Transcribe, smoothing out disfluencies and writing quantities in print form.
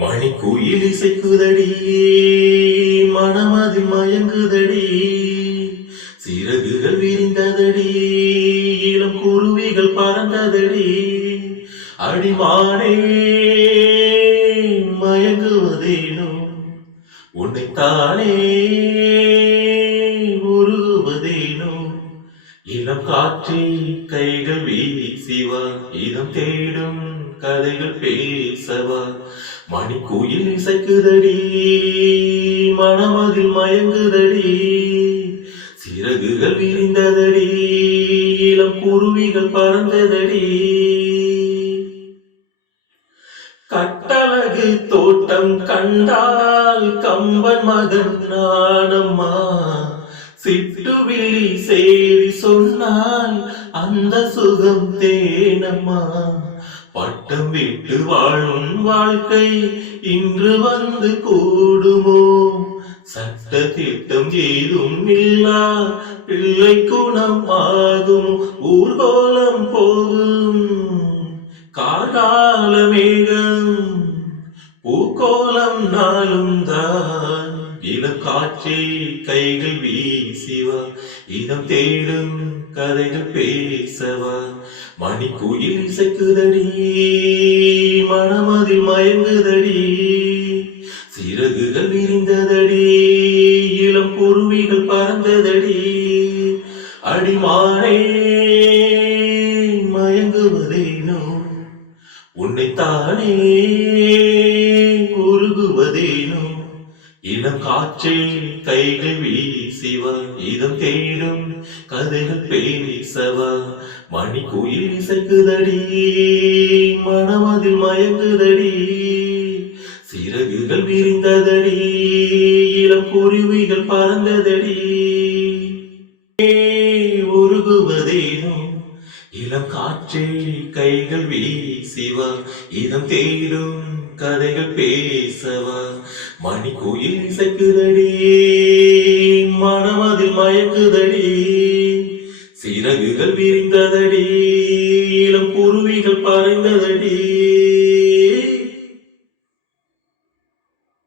மணிக்குயில் இசைக்குதடி, மனமதில் மயங்குதடி, சிறகுகள் விரிந்ததடி, இளம் குருவிகள் பறந்ததடி. அடிமானே மயங்குவதேனோ, உன்னைத்தானே உருகுவதேனோ. இளம் காற்றே கைகள் வீசிவா, இதம் தேடும் கதைகள் பேசவா. மணிக்குயில் இசைக்குதடி, மனமதில் மயங்குதடி, சிறகுகள் விரிந்ததடி, இளம் குருவிகள் பறந்ததடி. கட்டழகு தோட்டம் கண்டால் கம்பன் மகன் நானம்மா, சிட்டுவிழி சேரி சொன்னால் அந்த சுகம் தேனம்மா. பட்டம் விட்டு வாழும் வாழ்க்கை இன்று வந்து கூடுமோ, சட்ட திட்டம் ஏதும் இல்லா பிள்ளை குணம் ஆகும். ஊர்கோலம் போகும் கார்கால மேகம், பூக்கோலம் நாளும் தான். இளம் காற்றே கைகள் வீசிவா, இதம் தேடும் கதைகள் பேசவா. மணிக்குயில் இசைக்குதடி, மனமதில் மயங்குதடி, சிறகுகள் விரிந்ததடி, இளம் குருவிகள் பறந்ததடி. அடிமானே மயங்குவதேனோ, உன்னைத்தானே உருகுவதேனோ. இளம் காற்றே கைகள் வீசிவா, இதம் தேடும் கதைகள் பேசவா. மணிக்குயில் இசைக்குதடி, மனமதில் மயங்குதடி, சிறகுகள் விரிந்ததடி, இளம் குருவிகள் பறந்ததடி. உருகுவதேனோ, இளம் காற்றே கைகள் வீசிவா, இதம் தேடும் கதைகள் பேசவா. மணிக்குயில் இசைக்குதடி, மனமதில் மயங்குதடி, சிறகுகள் விரிந்ததடி, இளம் குருவிகள் பறந்ததடி.